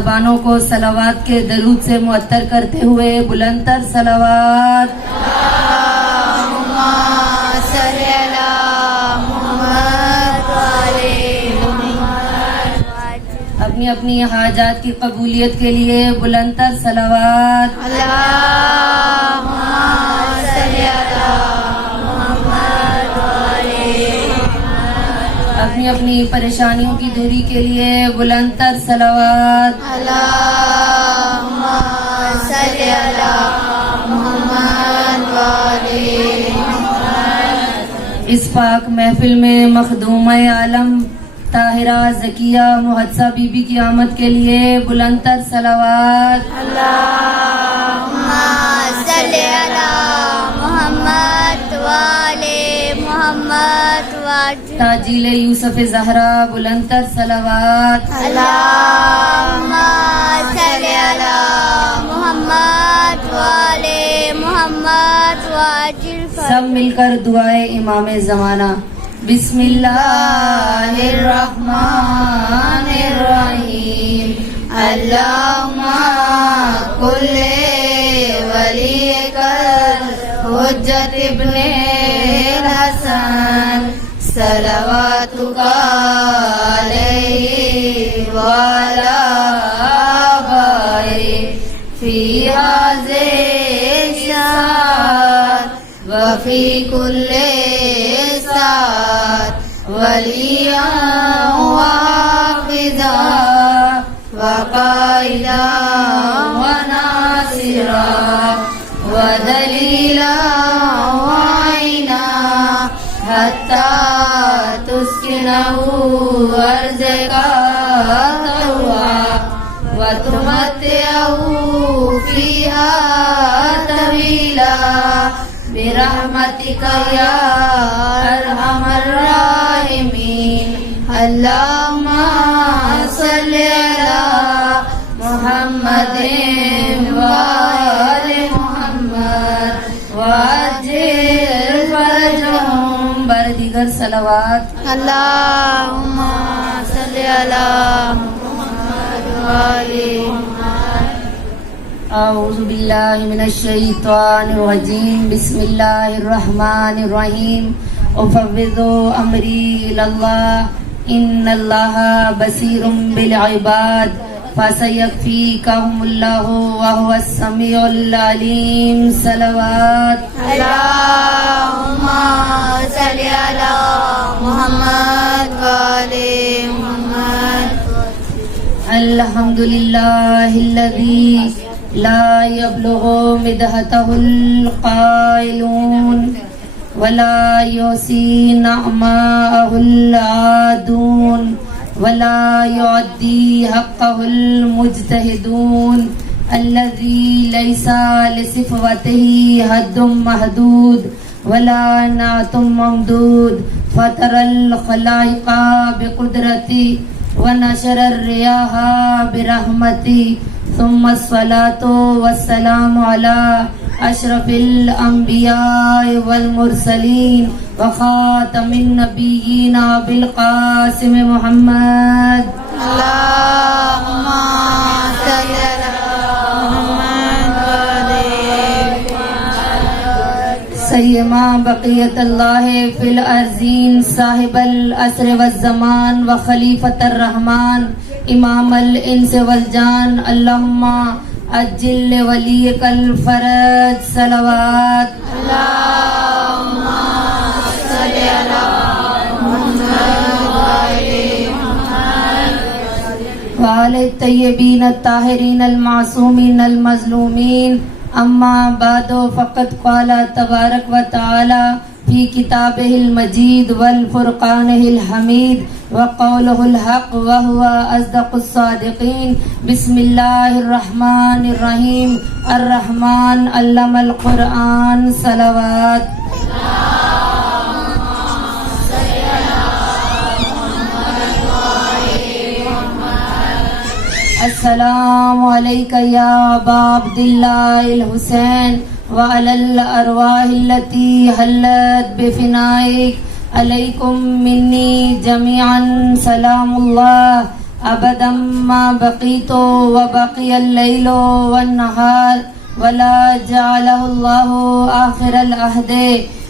زبانوں کو صلوات کے درود سے معطر کرتے ہوئے بلند تر صلوات اللہم صلی علی محمد وعلی محمد. اپنی اپنی حاجات کی قبولیت کے لیے بلند تر صلوات اللہم صلی علی محمد وعلی محمد. اپنی اپنی پریشانیوں کی دوری کے لیے بلند تر صلوات اللہم صلی علی محمد وعلی محمد. اس پاک محفل میں مخدومہ عالم طاہرہ ذکیہ محدثہ بی بی کی آمد کے لیے بلند تر صلوات اللہم صلی علی محمد وعلی محمد وعلی. تاجیل یوسف زہرا بلند تر صلوات اللہم صلی علی محمد وعلی محمد وعلی. سب مل کر دعائے امام زمانہ. بسم اللہ الرحمن الرحیم. اللہم کل ولیک الحجت ابن الحسن صلواتک علیہ وعلی آبائہ فی ہذہ الساعۃ وفی کل ساعۃ ولیٰ وحافظا وقائدا وناصرا ودلیلا وعینا حتی تسکنہ ارضک طوعا وتمتعہ فیہا طویلا برحمتک یا ارحم الراحمین. اللہم صلی علی محمد وآل محمد وعجل فرجہم. بار دیگر صلوات. اللہم صلی علی محمد وآل محمد. اعوذ باللہ من الشیطان الرجیم. بسم اللہ الرحمن الرحیم. افوض امری الی اللہ ان اللہ بصیر بالعباد فسیکفیکہم اللہ وہو السمیع العلیم. صلوات. اللہم صلی علی محمد وآل محمد. الحمدللہ الذی لا يبلغ مدحته القائلون ولا يحصي نعماءه العادون ولا يعدي حقه المجتهدون الذي ليس لصفوته حد محدود ولا نعت ممدود فطر الخلائق بقدرتي ونشر الرياح برحمتي ثم الصلاة والسلام على أشرف الأنبياء والمرسلين وخاتم النبيين بالقاسم محمد. اللہم صلی علی محمد وآل محمد. سیما بقیت اللہ فی الارضین صاحب العصر والزمان وخلیفۃ الرحمن امام الانس والجان. اللہم اجل ولیک الفرج. صلوات. اللہم صلی علی محمد وآل محمد. وآل الطیبین الطاہرین المعصومین المظلومین. اما بعد فقد قال تبارک و تعالی فی کتابہ المجید والفرقانہ الحمید وقولہ الحق وہو اصدق الصادقین. بسم اللہ الرحمن الرحیم. الرحمن علم القرآن. صلوات. السلام علیکہ یا ابا عبداللہ الحسین وعلی الارواح التي حلت بفنائک علیکم منی جمیعا سلام اللہ أبدا ما بقيت وبقي الليل والنهار ولا جعله الله آخر العهد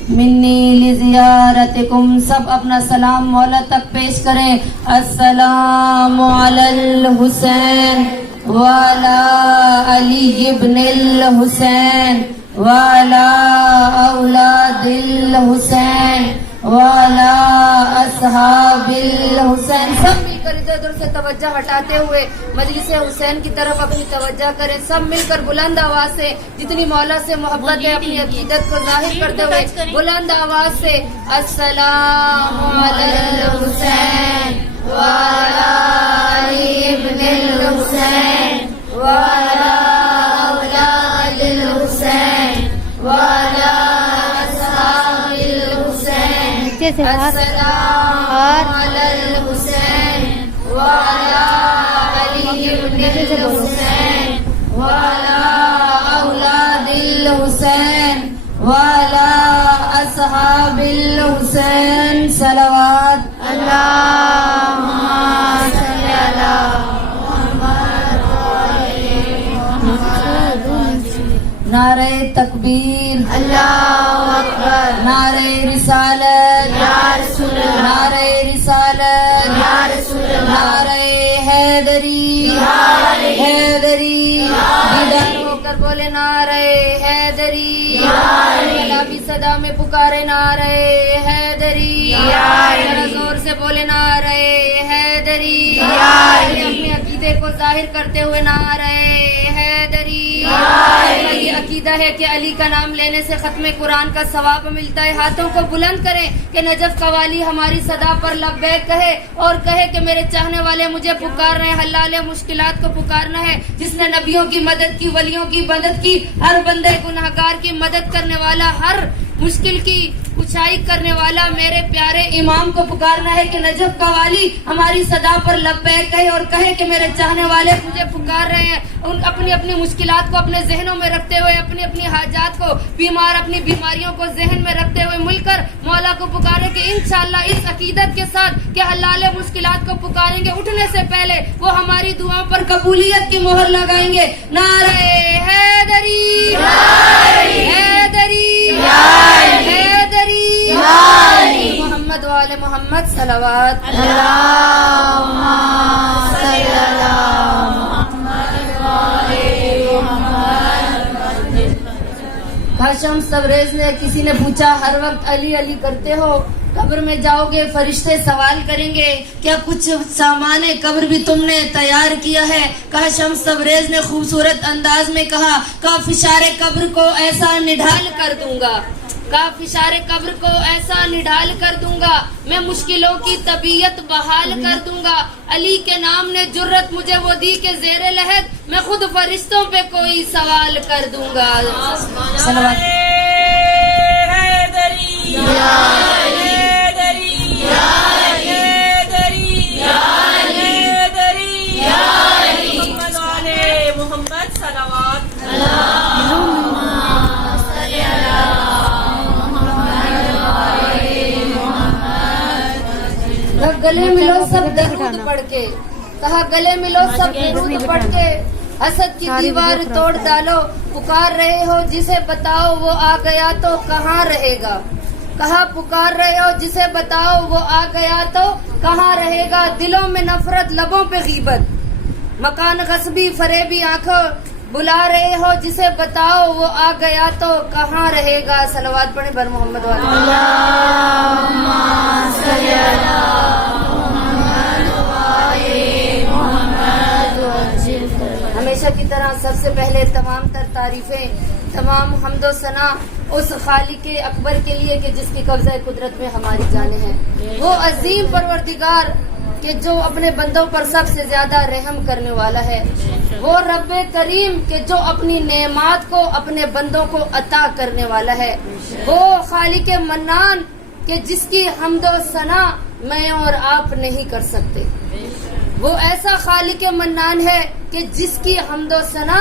منی لزیارتکم. سب اپنا سلام مولا تک پیش کریں. السلام علی الحسین وعلی علی ابن الحسین وعلی اولاد الحسین وعلی اصحاب الحسین. سب مل کر ادھر ادھر سے توجہ ہٹاتے ہوئے مجلس حسین کی طرف اپنی توجہ کریں. سب مل کر بلند آواز سے جتنی مولا سے محبت ہے اپنی عقیدت کو ظاہر کرتے ہوئے بلند آواز سے السلام علی الحسین وعلی علی ابن الحسین وعلی اولاد الحسین وعلی اصحاب الحسین. السلام علی الحسین وعلی علی ابن الحسین وعلی اولاد الحسین وعلی اصحاب الحسین. صلوات. اللہم صلی علی نعرہ تکبیر. اللہ اکبر. نعرہ رسالت. یا رسول اللہ. نعرہ رسالت. یا رسول اللہ. نعرہ حیدری. حیدری. دیدار ہو کر بولے نعرہ حیدری. گلابی صدا میں پکارے نعرہ حیدری. ذرا زور سے بولے نعرہ حیدری. اپنے عقیدے کو ظاہر کرتے ہوئے نعرہ حیدری. یہ عقیدہ ہے کہ علی کا نام لینے سے ختم قرآن کا ثواب ملتا ہے. ہاتھوں کو بلند کریں کہ نجف قوالی ہماری صدا پر لبیک کہے اور کہے کہ میرے چاہنے والے مجھے پکار رہے ہیں. حلال مشکلات کو پکارنا ہے. جس نے نبیوں کی مدد کی, ولیوں کی مدد کی, ہر بندے گنہگار کی مدد کرنے والا, ہر مشکل کی کچھائی کرنے والا میرے پیارے امام کو پکارنا ہے کہ نجف قوالی ہماری صدا پر لبیک کہے اور کہے کہ میرے چاہنے والے مجھے پکار رہے ہیں. ان اپنی اپنی مشکلات کو اپنے ذہنوں میں رکھتے ہوئے, اپنی اپنی حاجات کو, بیمار اپنی بیماریوں کو ذہن میں رکھتے ہوئے مل کر مولا کو پکارے کہ انشاءاللہ اس عقیدت کے ساتھ کہ حلال مشکلات کو پکاریں گے, اٹھنے سے پہلے وہ ہماری دعاؤں پر قبولیت کی مہر لگائیں گے. نعرہ حیدری. حیدری. حیدری. محمد وآل محمد. صلوات. اللہم صلی علی ہاشم تبریز نے کسی نے پوچھا ہر وقت علی علی کرتے ہو, قبر میں جاؤ گے فرشتے سوال کریں گے کیا کچھ سامان قبر بھی تم نے تیار کیا ہے؟ کہا شمس تبریز نے خوبصورت انداز میں کہا فشار قبر کو ایسا نڈھال کر دوں گا, فشار قبر کو ایسا نڈھال کر دوں گا, میں مشکلوں کی طبیعت بحال کر دوں گا. علی کے نام نے جرت مجھے وہ دی کہ زیر لحد میں خود فرشتوں پہ کوئی سوال کر دوں گا. صلوات. محمد صلوات. گلے ملو سب درود پڑھ کے, کہا گلے ملو سب درود پڑھ کے, حسد کی دیوار توڑ ڈالو. پکار رہے ہو جسے بتاؤ وہ آ گیا تو کہاں رہے گا. کہا پکار رہے ہو جسے بتاؤ وہ آ گیا تو کہاں رہے گا. دلوں میں نفرت لبوں پہ غیبت, مکان غصبی فریبی آنکھوں, بلا رہے ہو جسے بتاؤ وہ آ گیا تو کہاں رہے گا. صلوات پڑھیں بر محمد والے. اللہم صلی علی ہمیشہ کی طرح سب سے پہلے تمام تر تعریفیں, تمام حمد و ثنا اس خالق اکبر کے لیے کہ جس کی قبضہ قدرت میں ہماری جانیں ہیں. وہ عظیم پروردگار کہ جو اپنے بندوں پر سب سے زیادہ رحم کرنے والا ہے. وہ رب کریم کہ جو اپنی نعمات کو اپنے بندوں کو عطا کرنے والا ہے. وہ خالق منان کہ جس کی حمد و ثنا میں اور آپ نہیں کر سکتے. وہ ایسا خالق منان ہے کہ جس کی حمد و ثنا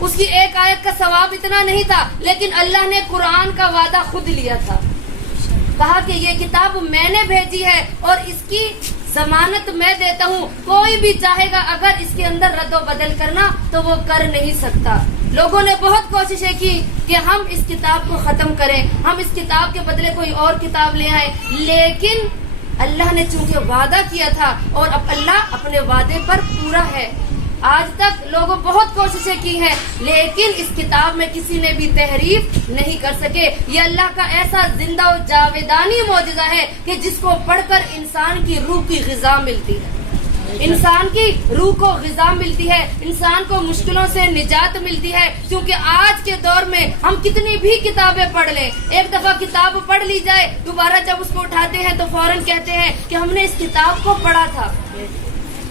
اس کی ایک آیت کا ثواب اتنا نہیں تھا، لیکن اللہ نے قرآن کا وعدہ خود لیا تھا، کہا کہ یہ کتاب میں نے بھیجی ہے اور اس کی ضمانت میں دیتا ہوں، کوئی بھی چاہے گا اگر اس کے اندر رد و بدل کرنا تو وہ کر نہیں سکتا۔ لوگوں نے بہت کوششیں کی کہ ہم اس کتاب کو ختم کریں، ہم اس کتاب کے بدلے کوئی اور کتاب لے آئیں، لیکن اللہ نے چونکہ وعدہ کیا تھا اور اب اللہ اپنے وعدے پر پورا ہے۔ آج تک لوگوں بہت کوششیں کی ہیں لیکن اس کتاب میں کسی نے بھی تحریف نہیں کر سکے۔ یہ اللہ کا ایسا زندہ و جاویدانی معجزہ ہے کہ جس کو پڑھ کر انسان کی روح کی غذا ملتی ہے، انسان کی روح کو غذا ملتی ہے، انسان کو مشکلوں سے نجات ملتی ہے۔ کیونکہ آج کے دور میں ہم کتنی بھی کتابیں پڑھ لیں، ایک دفعہ کتاب پڑھ لی جائے، دوبارہ جب اس کو اٹھاتے ہیں تو فوراً کہتے ہیں کہ ہم نے اس کتاب کو پڑھا تھا۔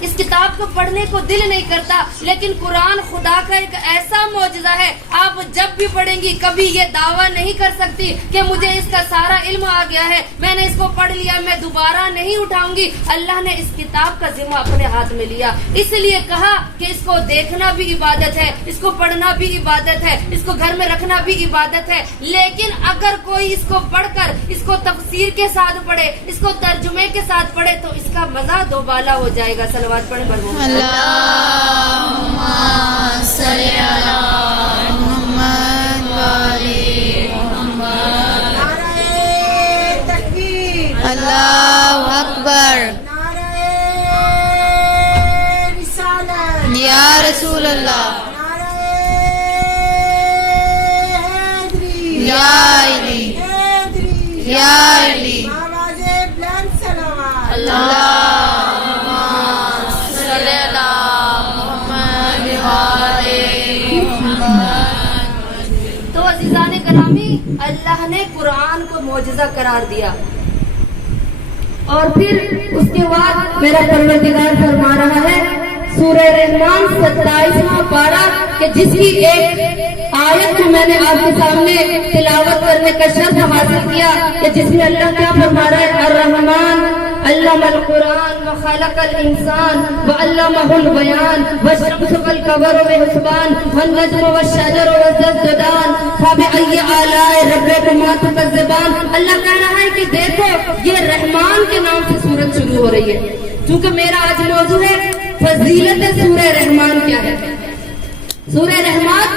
اس کتاب کو پڑھنے کو دل نہیں کرتا، لیکن قرآن خدا کا ایک ایسا معجزہ ہے، آپ جب بھی پڑھیں گی کبھی یہ دعویٰ نہیں کر سکتی کہ مجھے اس کا سارا علم آ گیا ہے، میں نے اس کو پڑھ لیا، میں دوبارہ نہیں اٹھاؤں گی۔ اللہ نے اس کتاب کا ذمہ اپنے ہاتھ میں لیا، اس لیے کہا کہ اس کو دیکھنا بھی عبادت ہے، اس کو پڑھنا بھی عبادت ہے، اس کو گھر میں رکھنا بھی عبادت ہے۔ لیکن اگر کوئی اس کو پڑھ کر اس کو تفسیر کے ساتھ پڑھے، اس کو ترجمے کے ساتھ پڑھے تو اس کا مزہ دوبالا ہو جائے گا۔ صلوات پڑھیں مرحوم۔ اللہم صلی علی محمد و آلِ محمد۔ نعرہ تکبیر، اللہ اکبر، نعرہ رسالت، یا رسول اللہ، نعرہ حیدری، یا علی، حیدری، یا علی، آواز بلند صلوات۔ اللہم صلی علی محمد و آلِ محمد۔ تو عزیزان گرامی، اللہ نے قرآن کو معجزہ قرار دیا اور پھر اس کے بعد میرا پروردگار فرما رہا ہے سورہ رحمان 27واں پارہ کہ جس کی ایک آیت کو میں نے آپ کے سامنے تلاوت کرنے کا شرف حاصل کیا کہ جس میں اللہ کیا فرما رہا ہے، الرحمن علم القرآن وخلق الانسان وعلمہ البیان والشمس والقمر بحسبان والنجم والشجر والزجدان فبأي آلاء ربكما تكذبان۔ اللہ کہہ رہا ہے کہ دیکھو یہ رحمان کے نام سے سورت شروع ہو رہی ہے، چونکہ میرا آج موضوع ہے فضیلت سورہ رحمان کیا ہے۔ سورہ رحمان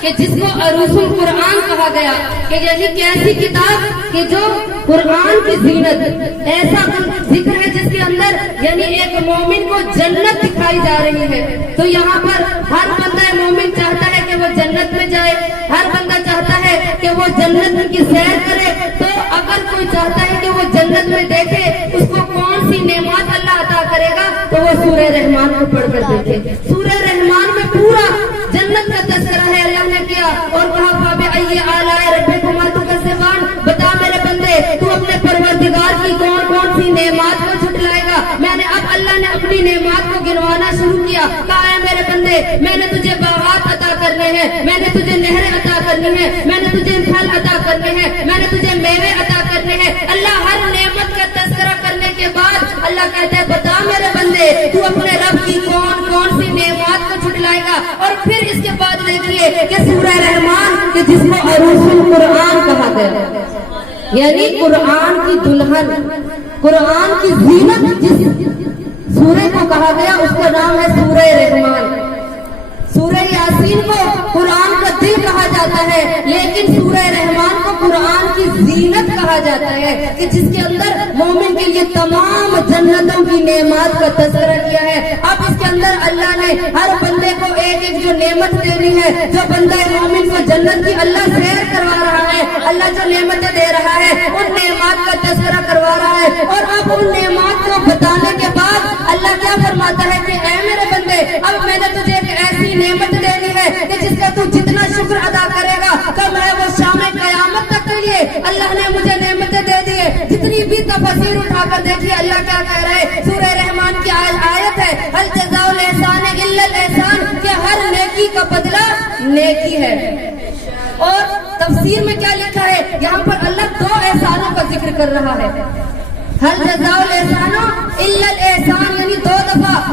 کہ جس کو عروس القرآن کہا گیا کہ یعنی کیسی کتاب کہ جو قرآن کی زینت، ایسا ذکر ہے جس کے اندر یعنی ایک مومن کو جنت دکھائی جا رہی ہے۔ تو یہاں پر ہر بندہ مومن چاہتا ہے کہ وہ جنت میں جائے، ہر بندہ چاہتا ہے کہ وہ جنت کی سیر کرے۔ تو اگر کوئی چاہتا ہے کہ وہ جنت میں دیکھے اس کو کون سی نعمت اللہ عطا کرے گا تو وہ سورہ رحمان کو پڑھ کر دیکھے۔ سورہ رحمان میں پورا جنت کا تذکرہ ہے اللہ نے کیا اور کہا فبأي آلاء ربكما تكذبان۔ بتا میرے بندے تو اپنے پروردگار کی کون کون سی نعمات کو جھٹلائے گا۔ میں نے اب اللہ نے اپنی نعمات کو گنوانا شروع کیا، کہا ہے میرے بندے میں نے تجھے باغات عطا کرنے ہیں، میں نے تجھے نہریں عطا کرنی ہیں، میں نے تجھے پھل عطا کرنے ہیں، میں نے تجھے میوے عطا کرنے ہیں۔ اللہ ہر نعمت کا تذکرہ کرنے کے بعد اللہ کہتا ہے بتا میرے بندے تو اپنے رب کی کون کون سی نعمات کو جھٹلائے گا۔ اور پھر اس کے بعد دیکھیے کہ سورہ رحمان کہ جس کو عروس القرآن کہا گیا یعنی قرآن کی دلہن، قرآن کی زینت جس سورہ کو کہا گیا اس کا نام ہے سورہ رحمان۔ سورہ یاسین کو قرآن کا دل کہا جاتا ہے، لیکن سورہ رحمان کو قرآن کی زینت کہا جاتا ہے کہ جس کے اندر مومن کے لیے تمام جنتوں کی نعمات کا تذکرہ کیا ہے۔ اب اس کے اندر اللہ نے ہر بندے کو ایک ایک جو نعمت دینی ہے، جو بندہ مومن کو جنت کی اللہ سیر کروا رہا ہے، اللہ جو نعمتیں دے رہا ہے ان نعمات کا تذکرہ کروا رہا ہے۔ اور اب ان نعمات کو بتانے کے بعد اللہ کیا فرماتا ہے کہ اے میرے بندے اب میں نے تجھے ایک ایسی نعمت دینی ہے کہ جس کا تو جتنا شکر ادا کرے گا کم ہے وہ شام قیامت تک کے لیے اللہ نے مجھے نعمتیں دے دی ہے۔ جتنی بھی تفسیر اٹھا کر دیکھیے اللہ کیا کہہ رہا ہے۔ سورہ رحمان کی آیت ہے هل جزاء الاحسان الا الاحسان کہ ہر نیکی کا بدلہ نیکی ہے۔ اور تفسیر میں کیا لکھا ہے یہاں پر اللہ دو احسانوں کا ذکر کر رہا ہے۔ هل جزاء الاحسان الا الاحسان یعنی دو دفعہ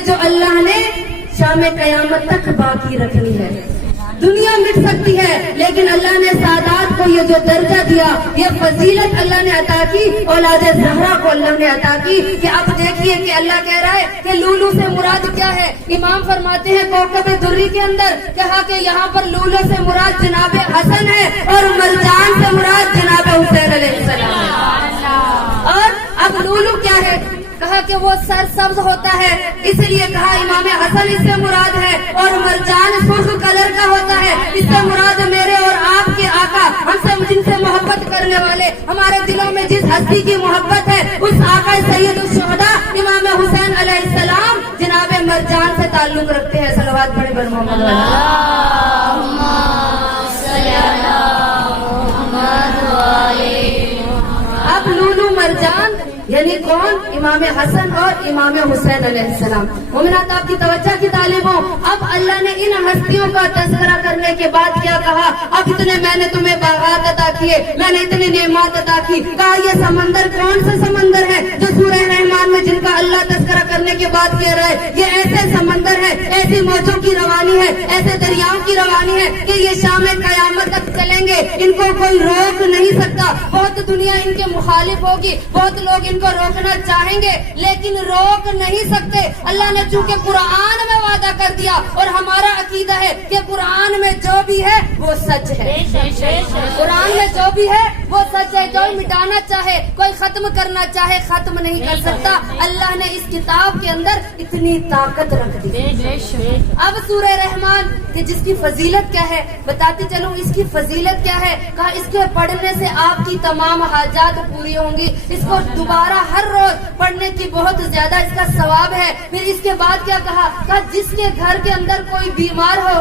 کہ جو اللہ نے شام قیامت تک باقی رکھنی ہے. دنیا مٹ سکتی ہے لیکن اللہ نے سادات کو یہ جو درجہ دیا، یہ فضیلت اللہ نے عطا کی، اولاد زہرا کو اللہ نے عطا کی. کہ اب دیکھیے کہ اللہ کہہ رہا ہے کہ لولو سے مراد کیا ہے. امام فرماتے ہیں کوکب دری کے اندر کہا کہ یہاں پر لولو سے مراد جناب حسن ہے اور مرجان سے مراد جناب حسین علیہ السلام ہے. اور اب لولو کیا ہے؟ کہا کہ وہ سر سبز ہوتا ہے، اس لیے کہا امام حسن اس سے مراد ہے. اور مرجان سرخ کلر کا ہوتا ہے، اس سے مراد میرے اور آپ کے آقا، ہم سے جن سے محبت کرنے والے، ہمارے دلوں میں جس ہستی کی محبت ہے اس آقا سید الشہداء امام حسین علیہ السلام جناب مرجان سے تعلق رکھتے ہیں. صلوات پڑھے بر محمد اب لولو مرجان یعنی کون؟ امام حسن اور امام حسین علیہ السلام. مومنات آپ کی توجہ کی طالب ہوں. اب اللہ نے ان ہستیوں کا تذکرہ کرنے کے بعد کیا کہا؟ اب اتنے میں نے تمہیں باغات عطا کیے، میں نے اتنی نعمات عطا کی. کہا یہ سمندر کون سا سمندر ہے جو سورہ رحمان میں جن کا اللہ تذکرہ کرنے کے بعد کہہ رہا ہے؟ یہ ایسے سمندر ہے، ایسی موجوں کی روانی ہے، ایسے دریاؤں کی روانی ہے کہ یہ شام قیامت تک چلیں گے، ان کو کوئی روک نہیں سکتا. بہت دنیا ان کے مخالف ہوگی، بہت لوگ ان کو روکنا چاہیں گے لیکن روک نہیں سکتے. اللہ نے چونکہ قرآن میں وعدہ کر دیا اور ہمارا عقیدہ ہے کہ قرآن میں جو بھی ہے وہ سچ ہے. قرآن میں جو بھی ہے وہ سچ ہے. کوئی مٹانا چاہے، کوئی ختم کرنا چاہے، ختم نہیں کر سکتا. اللہ نے اس کتاب کے اندر اتنی طاقت رکھ دی. اب سورہ رحمان کہ جس کی فضیلت کیا ہے بتاتے چلوں. اس کی فضیلت کیا ہے؟ کہا اس کے پڑھنے سے آپ کی تمام حاجات پوری ہوں گی. اس کو دوبارہ ہر روز پڑھنے کی بہت زیادہ اس کا ثواب ہے. پھر اس کے بعد کیا کہا؟ جس کے گھر کے اندر کوئی بیمار ہو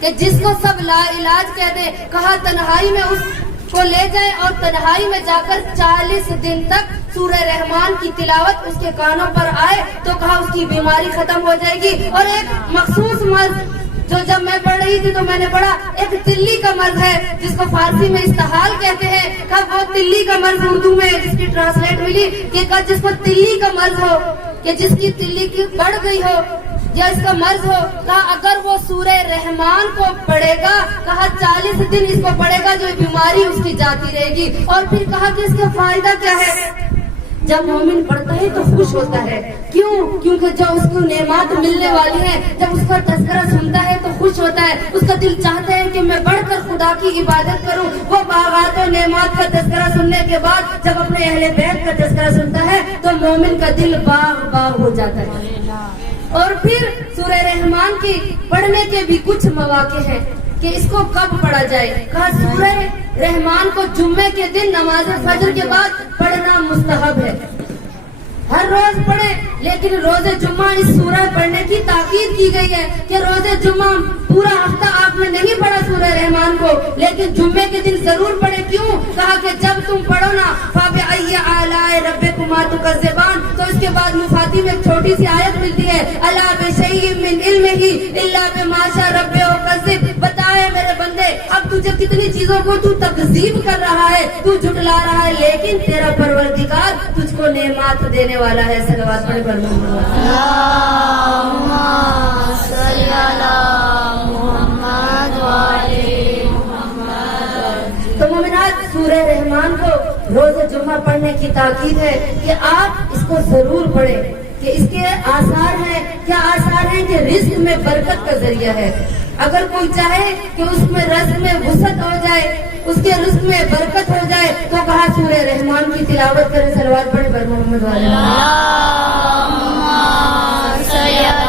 کہ جس کو سب لا علاج کہہ دے، کہا تنہائی میں اس کو لے جائے اور تنہائی میں جا کر 40 دن تک سورہ رحمان کی تلاوت اس کے کانوں پر آئے تو کہا اس کی بیماری ختم ہو جائے گی. اور ایک مخصوص مرض جو جب میں پڑھ رہی تھی تو میں نے پڑھا، ایک تلی کا مرض ہے جس کو فارسی میں استحال کہتے ہیں. کب وہ تلی کا مرض اردو میں جس کی ٹرانسلیٹ ملی کہ جس کو تلی کا مرض ہو، کہ جس کی تلی کی بڑھ گئی ہو یا اس کا مرض ہو، کہا اگر وہ سورہ رحمان کو پڑھے گا، کہا 40 دن اس کو پڑھے گا جو بیماری اس کی جاتی رہے گی. اور پھر کہا کہ اس کا فائدہ کیا ہے؟ جب مومن پڑھتا ہے تو خوش ہوتا ہے. کیوں؟ کیونکہ جو اس کو نعمات ملنے والی ہیں، جب اس کا تذکرہ سنتا ہے تو خوش ہوتا ہے. اس کا دل چاہتا ہے کہ میں بڑھ کر خدا کی عبادت کروں. وہ باغات و نعمات کا تذکرہ سننے کے بعد جب اپنے اہل بیت کا تذکرہ سنتا ہے تو مومن کا دل باغ باغ ہو جاتا ہے. اور پھر سورہ رحمان کی پڑھنے کے بھی کچھ مواقع ہیں کہ اس کو کب پڑھا جائے. کہا سورہ رحمان کو جمعے کے دن نماز فجر کے بعد پڑھنا مستحب ہے. ہر روز پڑھے لیکن روز جمعہ اس سورہ پڑھنے کی تاکید کی گئی ہے کہ روز جمعہ پورا ہفتہ آپ نے نہیں پڑھا سورہ رحمان کو لیکن جمعے کے دن ضرور پڑھے. کیوں؟ کہا کہ جب تم پڑھو نا فَبِأَيِّ آلَاءِ رَبِّكُمَا تُكَذِّبَانِ تو اس کے بعد مفاتی میں ایک چھوٹی سی آیت ملتی ہے، أَلَا بِشَيْءٍ مِّنْ عِلْمِهِ إِلَّا بِمَا شَاءَ رَبُّهُ كَذِّبْ. بتائے میرے بندے اب تجھے کتنی چیزوں کو تو تکذیب کر رہا ہے، تو جھٹلا رہا ہے، لیکن تیرا پروردگار تجھ کو نعمات دینے والا ہے. صلوات پڑھے بر محمد. اللهم صل على محمد وعلى محمد. تو مومنات سورہ رحمان کو روز جمعہ پڑھنے کی تاکید ہے کہ آپ اس کو ضرور پڑھیں. کہ اس کے آثار ہیں. کیا آثار ہیں؟ کہ رزق میں برکت کا ذریعہ ہے. اگر کوئی چاہے کہ اس میں رزق میں وسعت ہو جائے، اس کے رزق میں برکت ہو جائے تو کہا سورہ رحمان کی تلاوت کرے. صلوات پڑھے بر محمد وعلیہ. اللهم صل